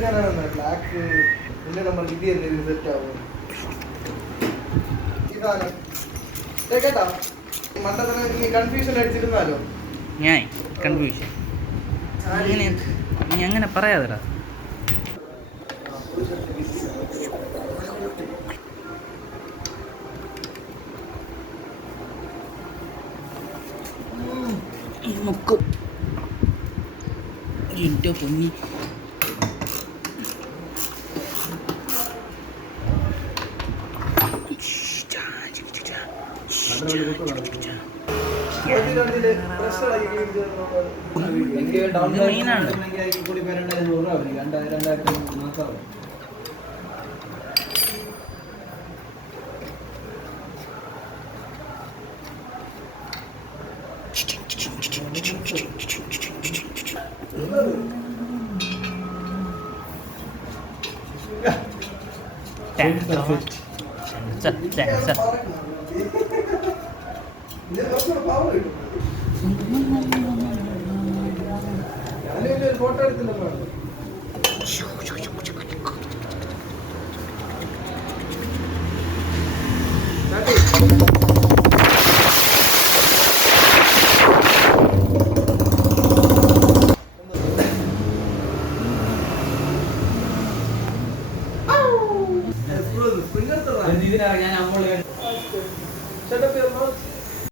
Black പിന്നെ നമ്മൾ ഇത് തന്നെ സെറ്റ് ആവും. ഇതാണ് കേട്ടാ മണ്ടത്തിന് നീ കൺഫ്യൂഷൻ അടിച്ചിരുന്നാലോ. ഞാൻ കൺഫ്യൂഷൻ നീ അങ്ങനെ പറയാതെടാ. മുക്കും എൻ്റെ പൊന്നി മെയിനാണ്. ഫോട്ടോ എടുത്തില്ല. ഇതിനറിയാം ഞാൻ നമ്മൾ